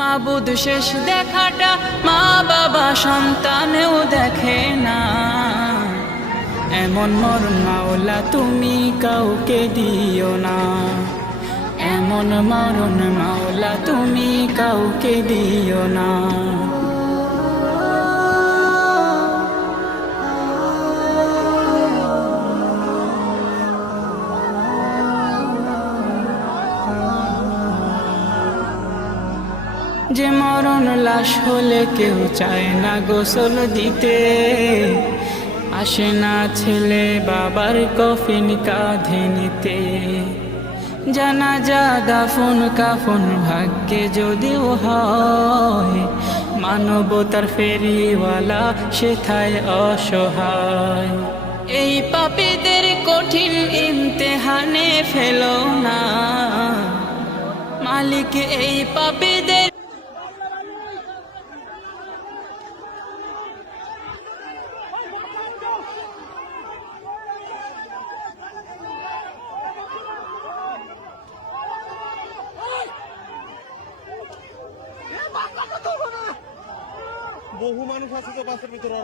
মাবুদ শেষ দেখাটা মা বাবা সন্তানেও দেখে না। এমন মরণ মাওলা তুমি কাউকে দিও না, এমন মরণ মাওলা তুমি কাউকে দিও না। যে মরণ লাশ হলে কেউ চায় না গোসল দিতে, আসে না ছেলে বাবার কফিন কাঁধে নিতে। জানাজা দাফন কাফন ভাগ্যে যদিও হয়, মানবতার ফেরিওয়ালা সেথায় অসহায়। এই পাপীদের কঠিন ইমতেহানে ফেলো না মালিক, এই পাপীদের বহু মানুষ আছে তো বাসের ভিতরে।